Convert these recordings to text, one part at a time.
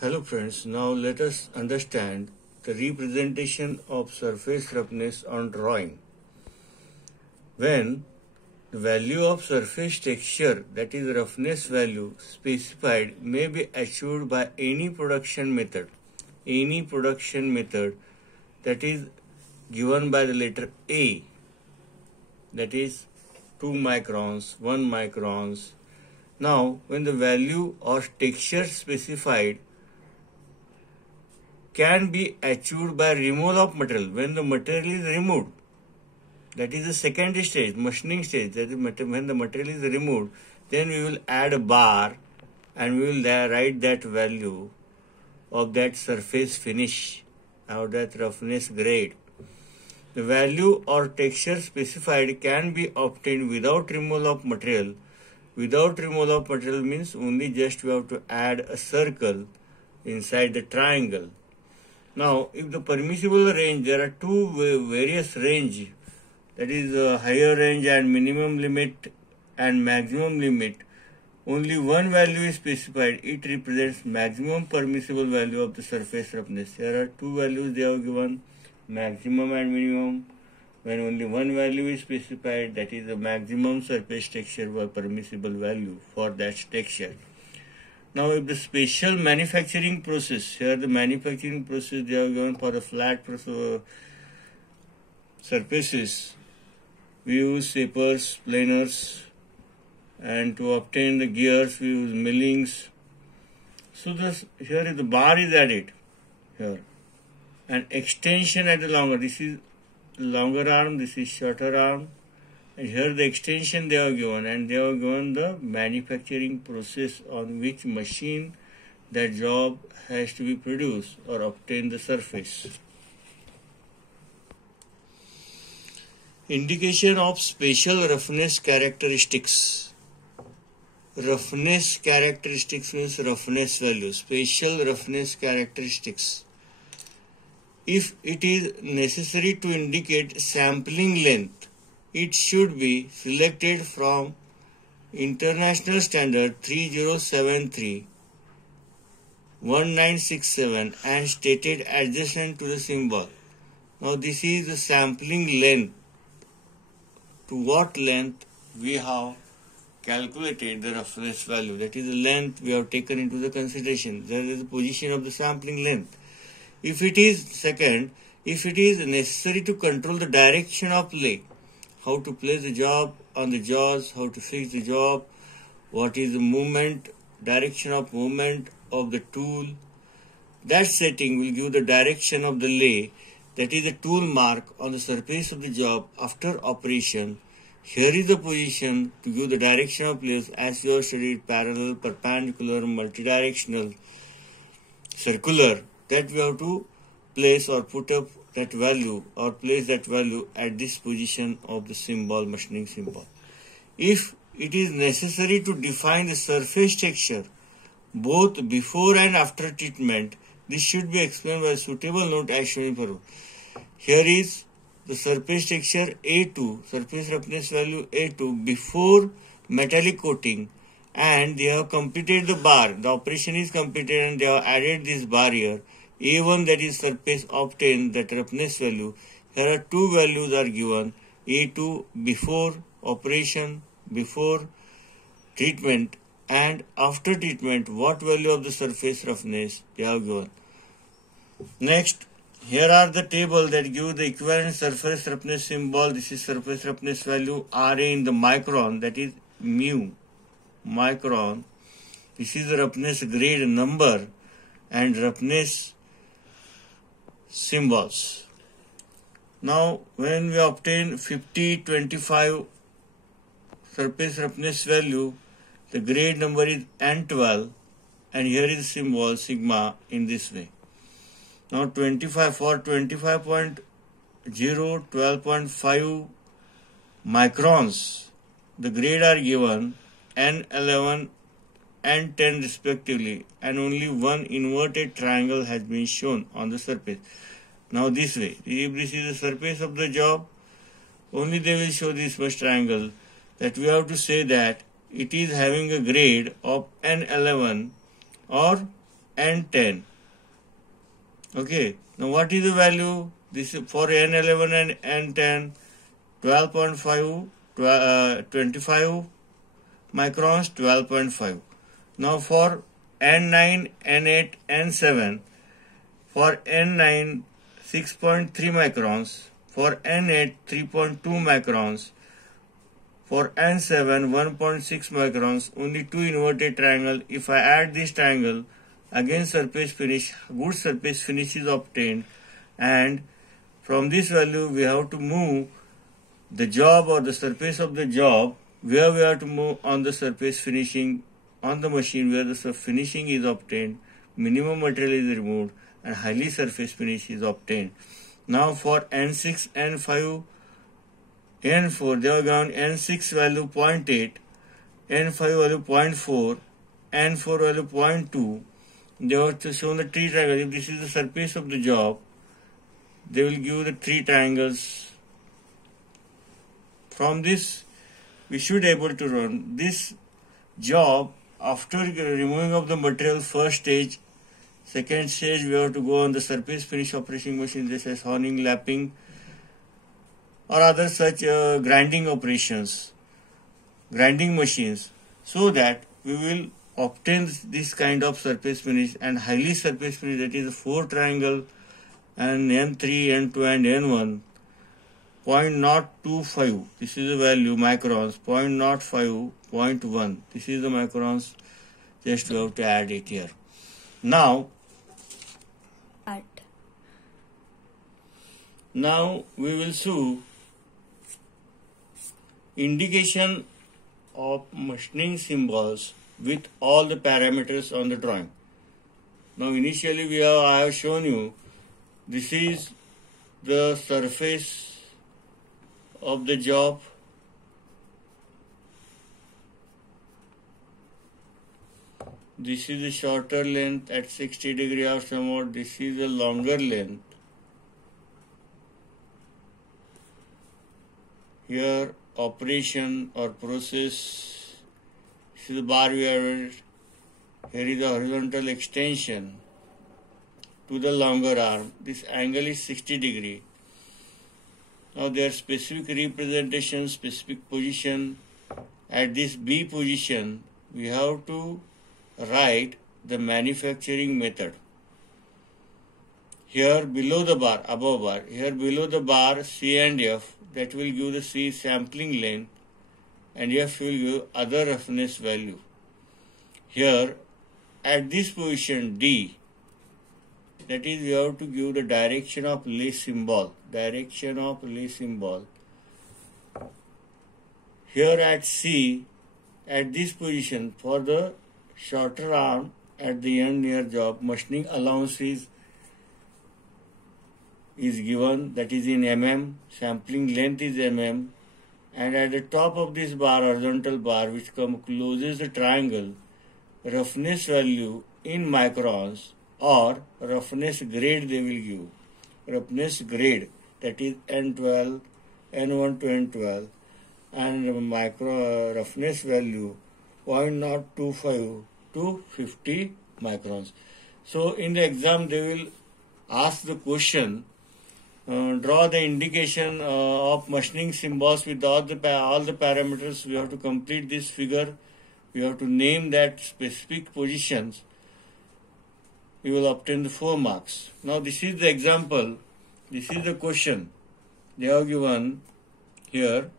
Hello friends, now let us understand the representation of surface roughness on drawing. When the value of surface texture, that is roughness value specified, may be achieved by any production method that is given by the letter A, that is 2 microns, 1 microns. Now when the value or texture specified can be achieved by removal of material, when the material is removed, that is the second stage, machining stage, that is when the material is removed, then we will add a bar and we will write that value of that surface finish or that roughness grade. The value or texture specified can be obtained without removal of material. Without removal of material means only just we have to add a circle inside the triangle. Now, if the permissible range, there are two various range, that is higher range and minimum limit and maximum limit. Only one value is specified. It represents maximum permissible value of the surface roughness. There are two values they have given, maximum and minimum. When only one value is specified, that is the maximum surface texture or permissible value for that texture. Now, if the special manufacturing process, here the manufacturing process they are given for the flat surfaces, we use shapers, planers, and to obtain the gears we use millings. So here is the bar is added here, and extension at the longer. This is longer arm, this is shorter arm. And here the extension they are given, and they are given the manufacturing process on which machine that job has to be produced or obtain the surface. Indication of special roughness characteristics. Roughness characteristics means roughness value, special roughness characteristics. If it is necessary to indicate sampling length, it should be selected from International Standard 3073 1967 and stated adjacent to the symbol. Now this is the sampling length. To what length we have calculated the roughness value, that is the length we have taken into the consideration. There is the position of the sampling length. If it is necessary to control the direction of lay, how to place the job on the jaws, how to fix the job, what is the movement, direction of movement of the tool. That setting will give the direction of the lay, that is the tool mark on the surface of the job after operation. Here is the position to give the direction of place as we have studied: parallel, perpendicular, multidirectional, circular, that we have to place or put up that value or place that value at this position of the symbol, machining symbol. If it is necessary to define the surface texture both before and after treatment, this should be explained by a suitable note as shown below. Here is the surface texture A2, surface roughness value A2 before metallic coating, and they have completed the bar. The operation is completed and they have added this barrier. A1, that is surface obtained, that roughness value. Here are two values are given. A2 before operation, before treatment, and after treatment, what value of the surface roughness they have given. Next, here are the table that give the equivalent surface roughness symbol. This is surface roughness value RA in the micron, that is mu, micron. This is the roughness grade number and roughness symbols. Now, when we obtain 50-25 surface roughness value, the grade number is N12, and here is symbol sigma in this way. Now, 25 for 25.0, 12.5 microns, the grade are given N11 and 10 respectively, and only one inverted triangle has been shown on the surface. Now this way, if this is the surface of the job, only they will show this much triangle, that we have to say that it is having a grade of N11 or N10. Okay, now what is the value? This is for N11 and N10, 12.5, 25 microns, 12.5. Now for N9, N8, N7, for N9, 6.3 microns, for N8, 3.2 microns, for N7, 1.6 microns, only two inverted triangle. If I add this triangle, again surface finish, good surface finish is obtained, and from this value we have to move the job or the surface of the job where we have to move on the surface finishing on the machine where the finishing is obtained, minimum material is removed, and highly surface finish is obtained. Now for N6, N5, N4, they are given N6 value 0.8, N5 value 0.4, N4 value 0.2. They have shown the three triangles. If this is the surface of the job, they will give the three triangles. From this, we should able to run this job after removing of the material. First stage, second stage, we have to go on the surface finish operating machine. This is honing, lapping, or other such grinding operations, grinding machines, so that we will obtain this kind of surface finish and highly surface finish, that is 4 triangle and N3, N2 and N1, 0.025, this is the value microns, 0.05, 0.1, this is the microns, just we have to add it here. Now we will see indication of machining symbols with all the parameters on the drawing. Now initially I have shown you this is the surface of the job. This is the shorter length at 60 degree or somewhat. This is the longer length. Here operation or process. This is the bar we have. Here is the horizontal extension to the longer arm. This angle is 60 degree. Now there are specific representation, specific position. At this B position, we have to write the manufacturing method. Here below the bar, above bar, here below the bar C and F, that will give the C sampling length, and F will give other roughness value. Here at this position D, that is we have to give the direction of lay symbol. Direction of lay symbol. Here at C, at this position for the shorter arm at the end near job, machining allowance is given, that is in mm, sampling length is mm, and at the top of this bar, horizontal bar, which closes the triangle, roughness value in microns or roughness grade they will give. Roughness grade, that is N12, N1 to N12, and micro roughness value 0.025 to 50 microns. So in the exam they will ask the question, draw the indication of machining symbols with all the parameters. We have to complete this figure. We have to name that specific positions. You will obtain the 4 marks. Now this is the example. This is the question. They have given here.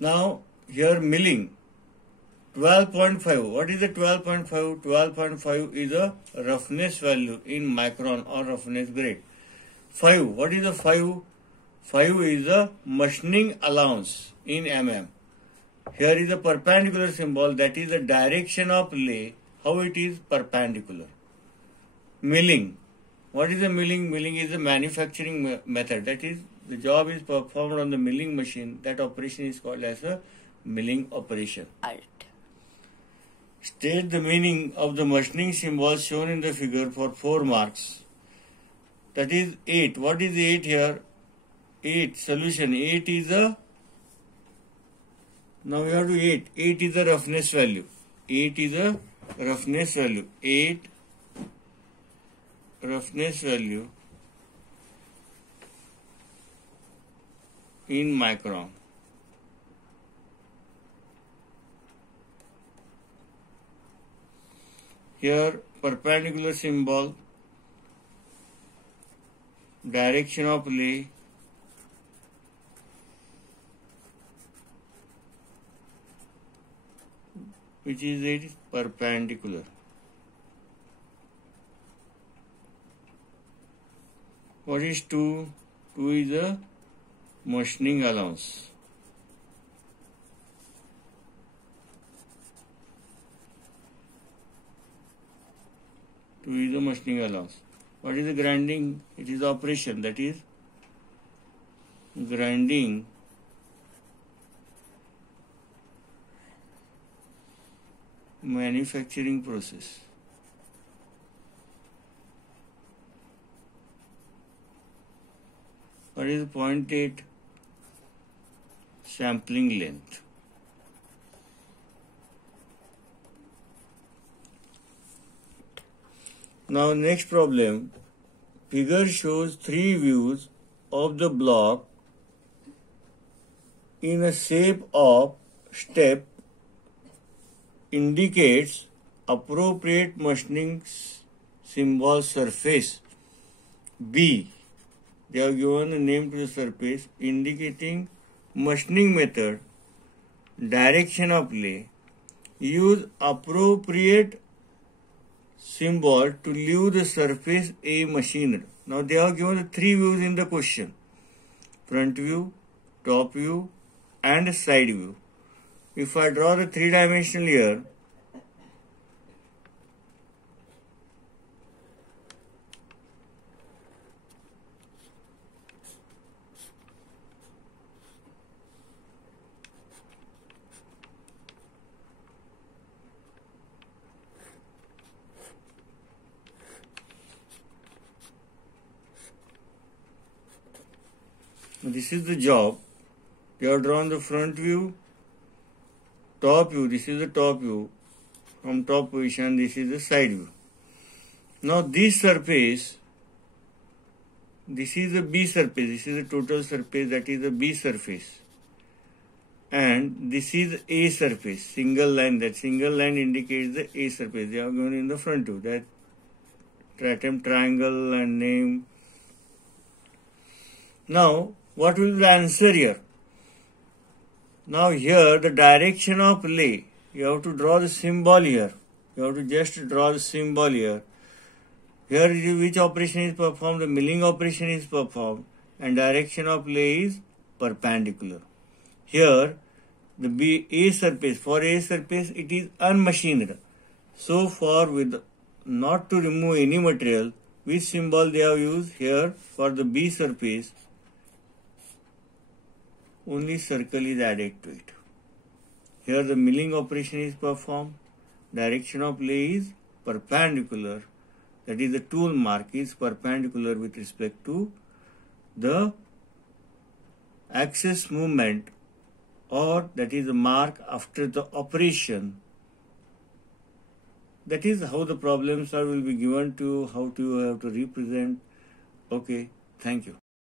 Now here milling. 12.5. What is the 12.5? 12.5 is a roughness value in micron or roughness grade. 5. What is the 5? 5 is the machining allowance in mm. Here is a perpendicular symbol, that is the direction of lay, how it is perpendicular. Milling. What is the milling? Milling is the manufacturing method. That is, the job is performed on the milling machine. That operation is called as a milling operation. State the meaning of the machining symbols shown in the figure for 4 marks. That is 8. What is 8 here? 8. Solution. 8 is a... Now we have to 8. 8 is the roughness value. 8 is a roughness value 8, roughness value in micron. Here perpendicular symbol, direction of lay, which is it perpendicular. What is 2? 2 is a machining allowance. Two is the machining allowance. What is the grinding? It is the operation, that is grinding manufacturing process. What is 0.8 sampling length? Now next problem, figure shows 3 views of the block in a shape of step, indicates appropriate machining symbol surface B. They have given a name to the surface indicating machining method, direction of lay, use appropriate symbol to leave the surface A machined. Now they have given the 3 views in the question: front view, top view and side view. If I draw the 3-dimensional here, this is the job. We have drawn the front view, top view, this is the top view, from top position, this is the side view. Now this surface, this is the B surface, this is the total surface, that is the B surface. And this is A surface, single line, that single line indicates the A surface. They are given in the front view, that attempt triangle and name. Now, what will be the answer here? Now here the direction of lay, you have to draw the symbol here. You have to just draw the symbol here. Here which operation is performed? The milling operation is performed and direction of lay is perpendicular. Here the A surface, for A surface it is unmachined. So for with not to remove any material, which symbol they have used here? For the B surface, only circle is added to it. Here the milling operation is performed, direction of lay is perpendicular, that is the tool mark is perpendicular with respect to the axis movement, or that is the mark after the operation. That is how the problems will be given to, how to have to represent. Okay, thank you.